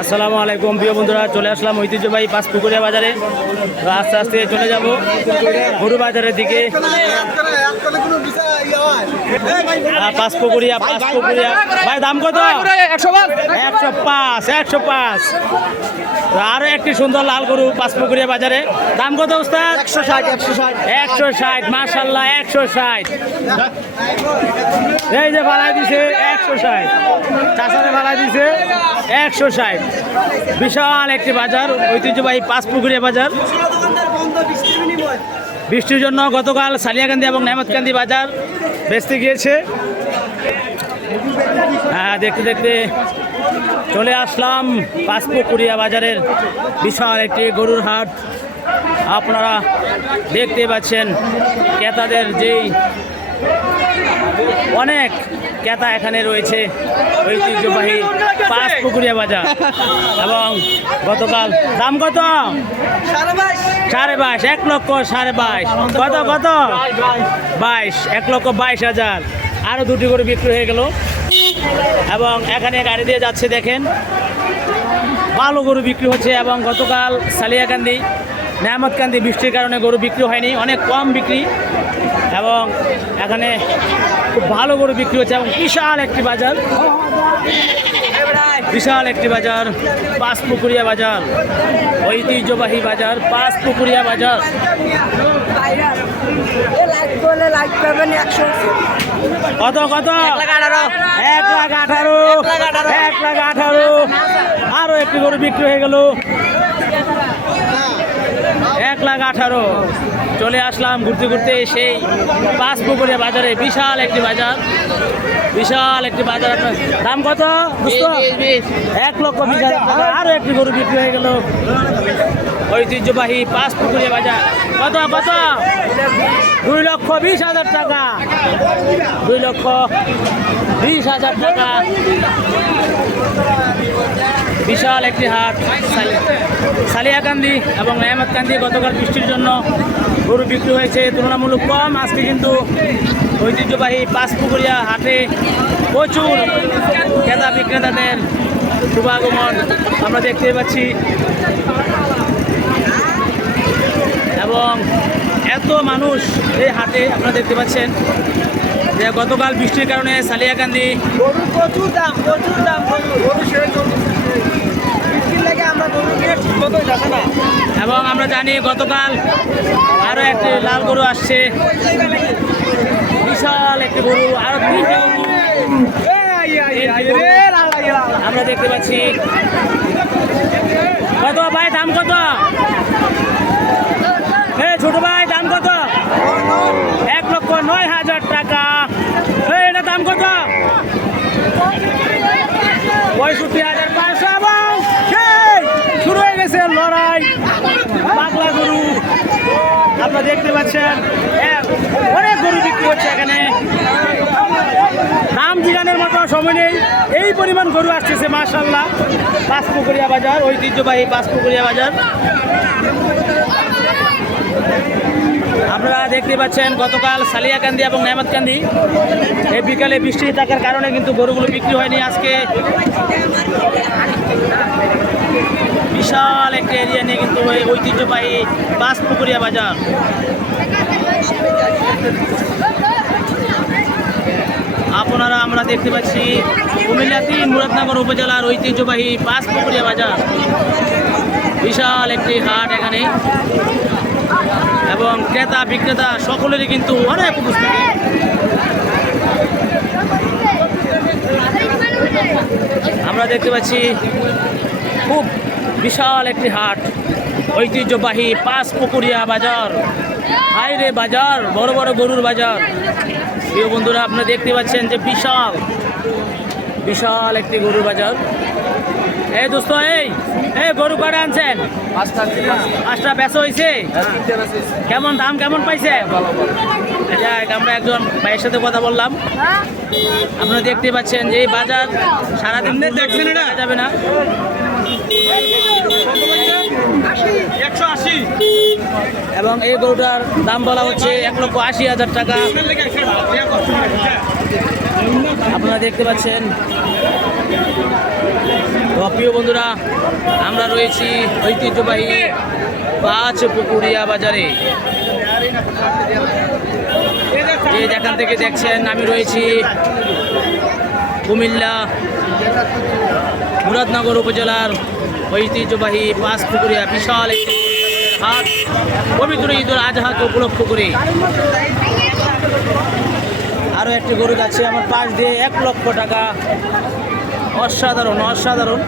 আসসালামু আলাইকুম প্রিয় বন্ধুরা, চলে আসলাম ঐতিহ্যবাহী পাঁচপুকুরিয়া বাজারে। তো আস্তে আস্তে চলে যাব গরু বাজারের দিকে। পাঁচপুকুরিয়া ভাই দাম কত? 105। আরো একটি সুন্দর লাল গরু পাঁচপুকুরিয়া বাজারে, দাম কত উস্তাদ? 160। মাশাআল্লাহ 160। এই যে ভাড়ায় দিছে 160, চাষারে ভাড়ায় দিছে 160। বিশাল একটি বাজার, ঐতিহ্যবাহী পাঁচপুকুরিয়া বাজার। বৃষ্টির জন্য গতকাল সালিয়াকান্দি এবং নেমতকান্দি বাজার বেচতে গিয়েছে। হ্যাঁ, দেখতে দেখতে চলে আসলাম পাঁচপুকুরিয়া বাজারের বিশাল একটি গরুর হাট। আপনারা দেখতে পাচ্ছেন ক্রেতাদের যেই অনেক ক্রেতা এখানে রয়েছে। ঐতিহ্যবাহী পাঁচপুকুরিয়া বাজার। এবং গতকাল দাম কত? 22.5। 1,22,500। কত 1,22,000। আরও দুটি করে বিক্রি হয়ে গেল। এবং এখানে গাড়ি দিয়ে যাচ্ছে, দেখেন ভালো গরু বিক্রি হচ্ছে। এবং গতকাল সালিয়াকান্দি নেমতকান্দি বৃষ্টির কারণে গরু বিক্রি হয়নি, অনেক কম বিক্রি। এবং এখানে খুব ভালো গরু বিক্রি হচ্ছে। এবং বিশাল একটি বাজার পাঁচপুকুরিয়া বাজার, ঐতিহ্যবাহী বাজার পাঁচপুকুরিয়া বাজার। কত 1,18,000। আরো একটি গরু বিক্রি হয়ে গেল 1,18,000। চলে আসলাম ঘুরতে ঘুরতে সেই পাঁচপুকুরিয়া বাজারে। বিশাল একটি বাজার। আপনার দাম কত? 1,20,000 টাকা। আরো একটি গরু বিক্রি হয়ে গেল ঐতিহ্যবাহী পাঁচপুকুরিয়া বাজার। কত 2,20,000 টাকা। 2,20,000 টাকা। বিশাল একটি হাট সালিয়াকান্দি এবং নেমতকান্দি। গতকাল বৃষ্টির জন্য গরু বিক্রি হয়েছে তুলনামূলক কম। আজকে কিন্তু ঐতিহ্যবাহী পাঁচপুকুরিয়া হাটে প্রচুর ক্রেতা বিক্রেতাদের শুভাগমন আমরা দেখতে পাচ্ছি। এবং এত মানুষ এই হাটে আপনারা দেখতে পাচ্ছেন যে গতকাল বৃষ্টির কারণে সালিয়াকান্দি প্রচুর দাম এবং আমরা জানি গতকাল আরো একটি লাল গরু আসছে, বিশাল একটি গরু। আরো আমরা দেখতে পাচ্ছি। কত ভাই দাম কত? ছোট ভাই দাম কত? 1,09,000 টাকা। এটা দাম কত? 65,500। এবং শুরু হয়ে গেছে লড়াই, পাগলা গরু। আপনারা দেখতে পাচ্ছেন অনেক গরু বিক্রি হচ্ছে এখানে। দাম জিগানের মতো সময় নেই, এই পরিমাণ গরু আসতেছে। মাশাআল্লাহ, পাঁচপুকুরিয়া বাজার, ঐতিহ্যবাহী পাঁচপুকুরিয়া বাজার। আপনারা দেখতে পাচ্ছেন গতকাল সালিয়াকান্দি এবং নেমতকান্দি এই বিকালে বৃষ্টি থাকার কারণে কিন্তু গরুগুলো বিক্রি হয়নি। আজকে বিশাল একটা এরিয়া নিয়ে কিন্তু ঐতিহ্যবাহী পাঁচপুকুরিয়া বাজার। আপনারা আমরা দেখতে পাচ্ছি কুমিল্লা 3 মুরাদনগর উপজেলার ঐতিহ্যবাহী পাঁচপুকুরিয়া বাজার। বিশাল একটি হাট এখানে। এবং ক্রেতা বিক্রেতা সকলেরই কিন্তু অনেক উপস্থিতি। আমরা দেখতে পাচ্ছি খুব বিশাল একটি হাট, ঐতিহ্যবাহী পাঁচপুকুরিয়া বাজার। হাইরে বাজার, বড় বড় গরুর বাজার। প্রিয় বন্ধুরা, আপনারা দেখতে পাচ্ছেন যে বিশাল একটি গরুর বাজার। এই দোস্ত, এই গরু কটা আনছেন? 5টা বেচা হয়েছে। কেমন দাম কেমন পাইছে? আমরা একজন ভাইয়ের সাথে কথা বললাম। আপনারা দেখতে পাচ্ছেন যে এই বাজার সারাদিন দেখছেন, এটা যাবে না। 180। এবং এই গরুটার দাম বলা হচ্ছে 1,80,000 টাকা। আপনারা দেখতে পাচ্ছেন তো প্রিয় বন্ধুরা, আমরা রয়েছি ঐতিহ্যবাহী পাঁচ পুকুরিয়া বাজারে। যে যেখান থেকে দেখছেন, আমি রয়েছি কুমিল্লা মুরাদনগর উপজেলার ঐতিহ্যবাহী পাঁচ পুকুরিয়া বিশাল একটি হাট, পবিত্র ঈদুল আজহাকে উপলক্ষ করে। আরও একটি গরু যাচ্ছে আমার পাশ দিয়ে, 1 লক্ষ টাকা। অসাধারণ অসাধারণ।